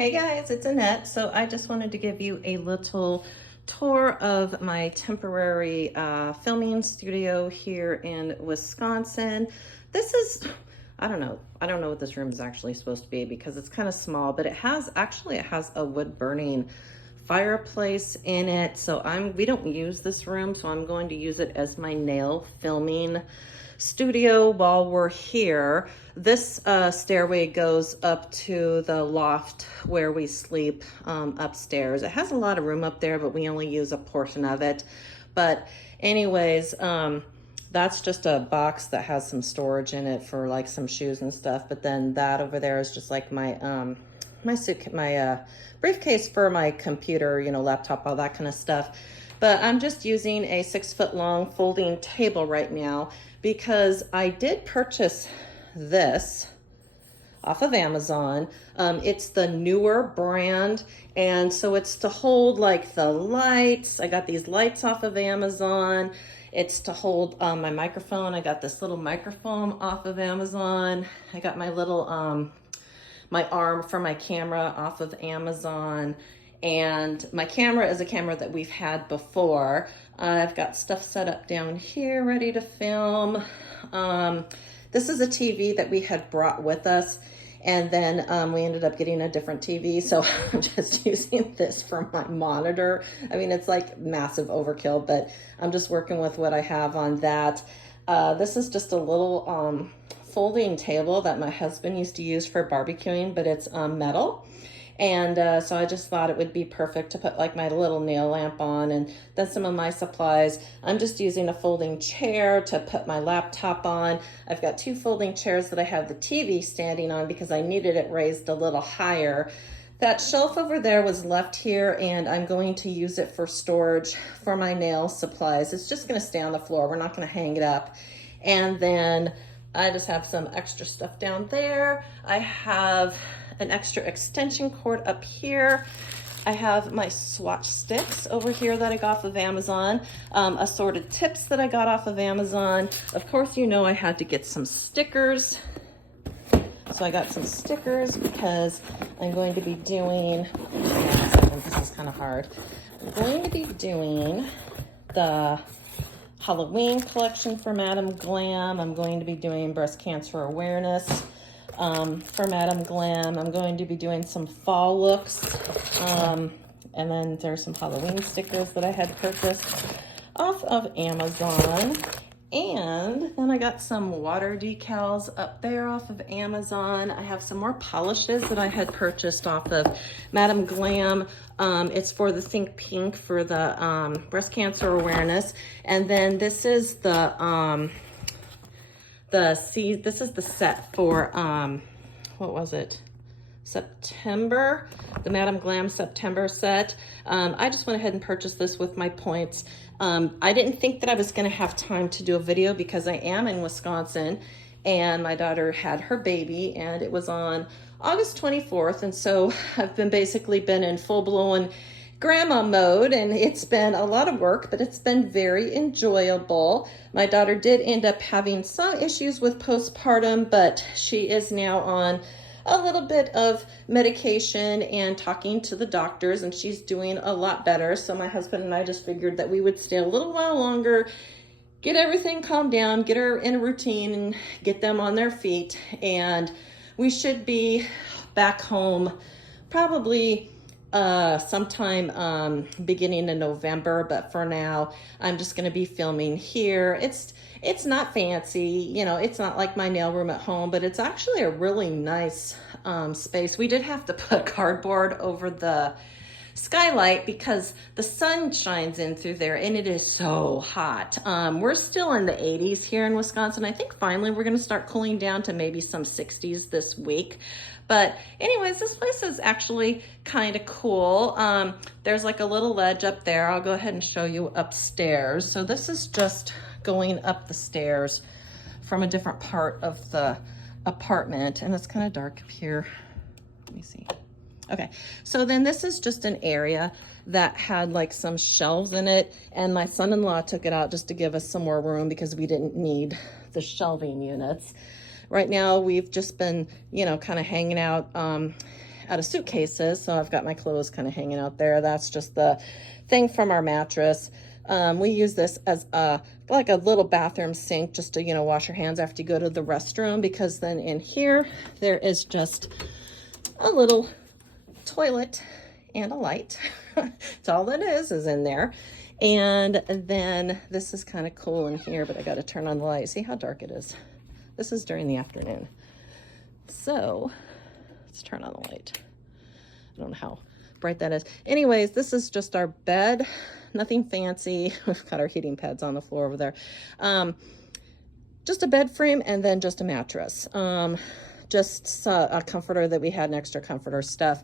Hey guys, it's Annette. So I just wanted to give you a little tour of my temporary filming studio here in Wisconsin. This is, I don't know what this room is actually supposed to be because it's kind of small, but it has a wood burning fireplace in it. So we don't use this room, so I'm going to use it as my nail filming studio while we're here. This stairway goes up to the loft where we sleep upstairs. It has a lot of room up there, but we only use a portion of it. But anyways, that's just a box that has some storage in it for like some shoes and stuff. But then that over there is just like my briefcase for my computer, laptop, all that kind of stuff. But I'm just using a 6-foot long folding table right now because I did purchase this off of Amazon. It's the newer brand, and so it's to hold like the lights. I got these lights off of Amazon. It's to hold my microphone. I got this little microphone off of Amazon. I got my little my arm for my camera off of Amazon. And my camera is a camera that we've had before. I've got stuff set up down here ready to film. This is a TV that we had brought with us, and then we ended up getting a different TV, so I'm just using this for my monitor. I mean, it's like massive overkill, but I'm just working with what I have on that. This is just a little folding table that my husband used to use for barbecuing, but it's metal. And so I just thought it would be perfect to put like my little nail lamp on, and then some of my supplies. I'm just using a folding chair to put my laptop on. I've got 2 folding chairs that I have the TV standing on because I needed it raised a little higher. That shelf over there was left here, and I'm going to use it for storage for my nail supplies. It's just gonna stay on the floor. We're not gonna hang it up. And then I just have some extra stuff down there. I have an extra extension cord up here. I have my swatch sticks over here that I got off of Amazon, assorted tips that I got off of Amazon. Of course, I had to get some stickers. So I got some stickers because I'm going to be doing, this is kind of hard. I'm going to be doing the Halloween collection for Madam Glam. I'm going to be doing breast cancer awareness for Madam Glam. I'm going to be doing some fall looks. And then there's some Halloween stickers that I had purchased off of Amazon. And then I got some water decals up there off of Amazon. I have some more polishes that I had purchased off of Madam Glam. It's for the Think Pink for the breast cancer awareness. And then this is this is the set for, what was it? September, the Madam Glam September set. I just went ahead and purchased this with my points. I didn't think that I was gonna have time to do a video because I am in Wisconsin and my daughter had her baby, and it was on August 24th. And so I've basically been in full-blown grandma mode, and it's been a lot of work, but it's been very enjoyable. My daughter did end up having some issues with postpartum, but she is now on a little bit of medication and talking to the doctors, and she's doing a lot better. So my husband and I just figured that we would stay a little while longer, get everything calmed down, get her in a routine, and get them on their feet. And we should be back home probably sometime beginning in November, but for now I'm just going to be filming here. It's not fancy, it's not like my nail room at home, but it's actually a really nice space. We did have to put cardboard over the skylight because the sun shines in through there, and it is so hot. We're still in the 80s here in Wisconsin. I think finally we're going to start cooling down to maybe some 60s this week. But anyways, this place is actually kind of cool. There's like a little ledge up there. I'll go ahead and show you upstairs. So this is just going up the stairs from a different part of the apartment, and it's kind of dark up here. Let me see. Okay, so then this is just an area that had like some shelves in it, and my son-in-law took it out just to give us some more room because we didn't need the shelving units. Right now, we've just been, kind of hanging out out of suitcases. So I've got my clothes kind of hanging out there. That's just the thing from our mattress. We use this as like a little bathroom sink just to, you know, wash your hands after you go to the restroom, because then in here there is just a little toilet and a light. It's all that is in there. And then this is kind of cool in here, but I got to turn on the light. See how dark it is? This is during the afternoon. So let's turn on the light. I don't know how bright that is. Anyways, this is just our bed. Nothing fancy. We've got our heating pads on the floor over there. Just a bed frame and then just a mattress. Just a comforter that we had, an extra comforter stuff.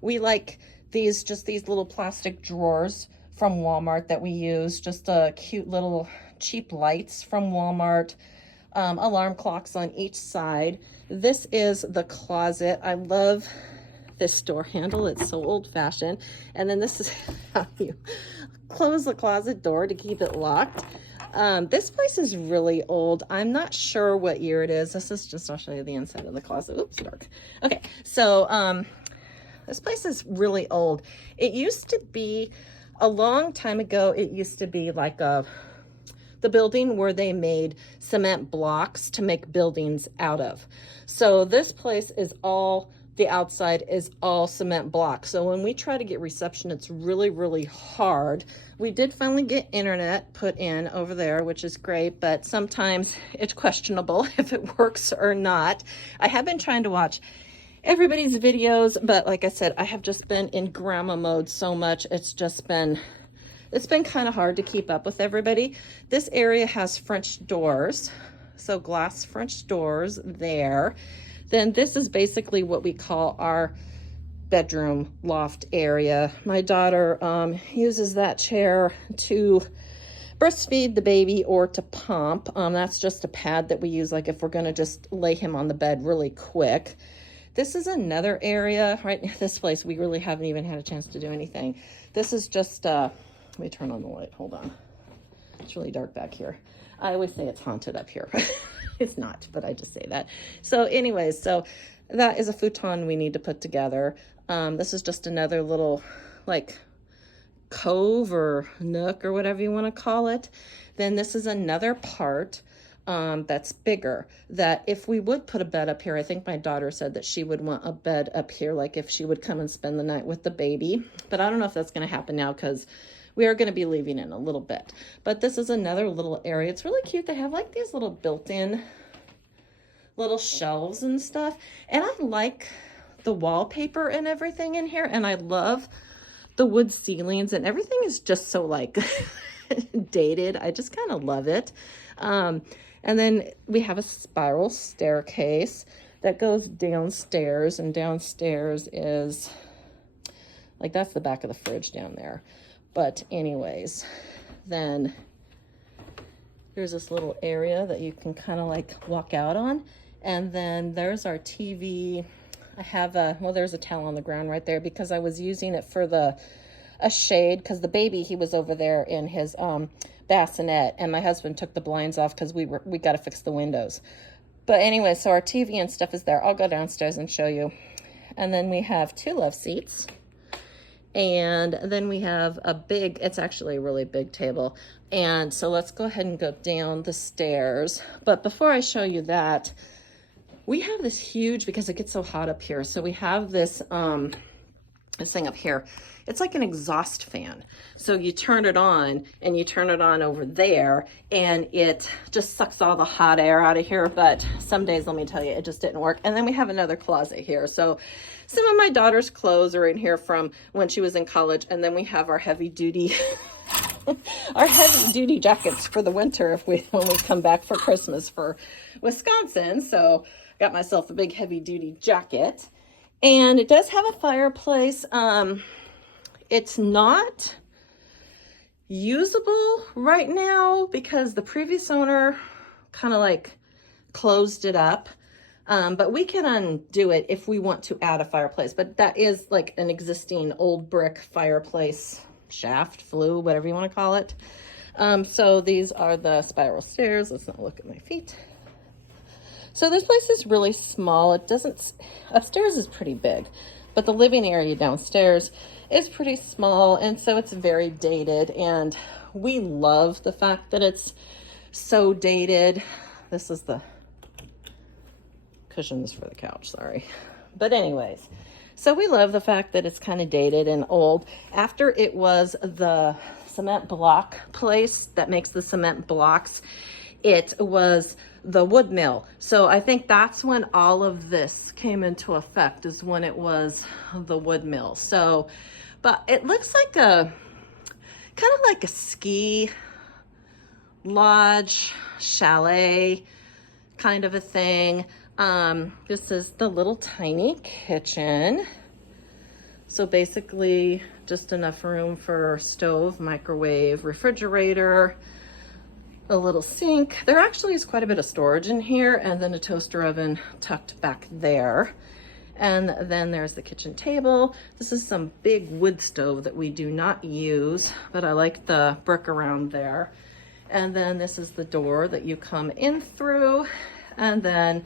We like these, just these little plastic drawers from Walmart that we use. Just cute little cheap lights from Walmart. Alarm clocks on each side. This is the closet. I love this door handle. It's so old-fashioned. And then this is how you close the closet door to keep it locked. This place is really old. I'm not sure what year it is. This is just, I'll show you the inside of the closet. Oops, dark. Okay, so this place is really old. It used to be, a long time ago, it used to be like the building where they made cement blocks to make buildings out of. So this place is all, the outside is all cement blocks. So when we try to get reception, it's really, really hard. We did finally get internet put in over there, which is great, but sometimes it's questionable if it works or not. I have been trying to watch everybody's videos, but like I said, I have just been in grandma mode so much. It's been kind of hard to keep up with everybody. This area has French doors, so glass French doors there. Then this is basically what we call our bedroom loft area. My daughter uses that chair to breastfeed the baby or to pump. That's just a pad that we use, like if we're gonna just lay him on the bed really quick. This is another area. Right now, this place, we really haven't even had a chance to do anything. This is just, let me turn on the light, hold on. It's really dark back here. I always say it's haunted up here. It's not, but I just say that. So anyways, so that is a futon we need to put together. This is just another little like cove or nook or whatever you want to call it. Then this is another part that's bigger, that if we would put a bed up here, I think my daughter said that she would want a bed up here, like if she would come and spend the night with the baby. But I don't know if that's going to happen now because we are going to be leaving in a little bit. But this is another little area. It's really cute. They have like these little built-in little shelves and stuff. And I like the wallpaper and everything in here. And I love the wood ceilings, and everything is just so like dated. I just kind of love it. And then we have a spiral staircase that goes downstairs, and downstairs is like, that's the back of the fridge down there. But anyways, then there's this little area that you can kind of like walk out on. And then there's our TV. I have well, there's a towel on the ground right there because I was using it for a shade, because the baby, he was over there in his bassinet, and my husband took the blinds off because we got to fix the windows. But anyway, so our TV and stuff is there. I'll go downstairs and show you. And then we have 2 love seats. And then we have a big, it's actually a really big table. And so let's go ahead and go down the stairs. But before I show you that, we have this huge, because it gets so hot up here. So we have this, this thing up here. It's like an exhaust fan. So you turn it on, and you turn it on over there, and it just sucks all the hot air out of here. But some days, let me tell you, it just didn't work. And then we have another closet here. So some of my daughter's clothes are in here from when she was in college. And then we have our heavy duty, our heavy duty jackets for the winter when we come back for Christmas for Wisconsin. So got myself a big heavy duty jacket, and it does have a fireplace. It's not usable right now because the previous owner kind of like closed it up. But we can undo it if we want to add a fireplace. But that is like an existing old brick fireplace, shaft, flue, whatever you want to call it. So these are the spiral stairs. Let's not look at my feet. So this place is really small. It doesn't, upstairs is pretty big, But the living area downstairs is pretty small, and so it's very dated, and we love the fact that it's so dated. This is the cushions for the couch, sorry. But anyways, so we love the fact that it's kind of dated and old. After it was the cement block place that makes the cement blocks, it was the wood mill. So I think that's when all of this came into effect, is when it was the wood mill. So, but it looks like a, kind of like a ski lodge, chalet kind of a thing. This is the little tiny kitchen. So basically just enough room for stove, microwave, refrigerator, a little sink. There actually is quite a bit of storage in here, and then a toaster oven tucked back there. And then there's the kitchen table. This is some big wood stove that we do not use, but I like the brick around there. And then this is the door that you come in through. And then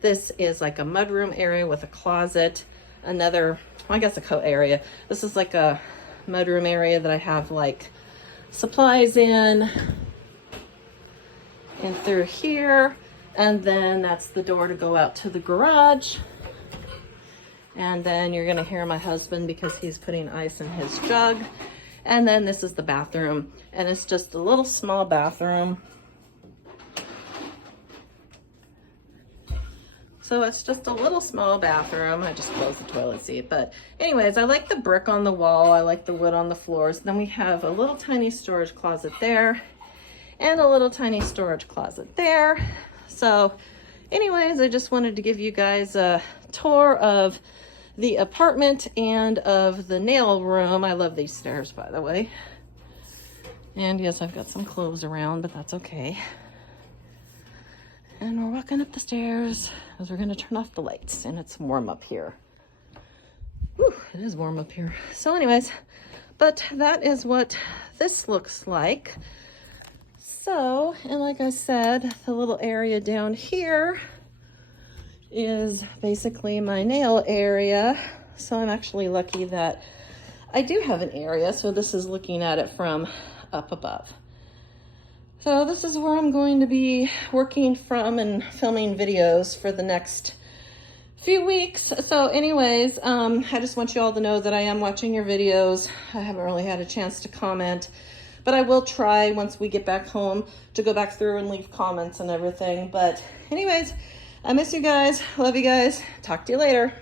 this is like a mudroom area with a closet, another, well, I guess a coat area. This is like a mudroom area that I have like supplies in, and through here. And then that's the door to go out to the garage. And then you're gonna hear my husband because he's putting ice in his jug. And then this is the bathroom, and it's just a little small bathroom. So it's just a little small bathroom. I just closed the toilet seat. But anyways, I like the brick on the wall. I like the wood on the floors. Then we have a little tiny storage closet there and a little tiny storage closet there. So anyways, I just wanted to give you guys a tour of the apartment and of the nail room. I love these stairs, by the way. And yes, I've got some clothes around, but that's okay. And we're walking up the stairs as we're gonna turn off the lights, and it's warm up here. Whew, it is warm up here. So anyways, but that is what this looks like. So, and like I said, the little area down here is basically my nail area. So I'm actually lucky that I do have an area. So this is looking at it from up above. So this is where I'm going to be working from and filming videos for the next few weeks. So anyways, I just want you all to know that I am watching your videos. I haven't really had a chance to comment, but I will try once we get back home to go back through and leave comments and everything. But anyways, I miss you guys. Love you guys. Talk to you later.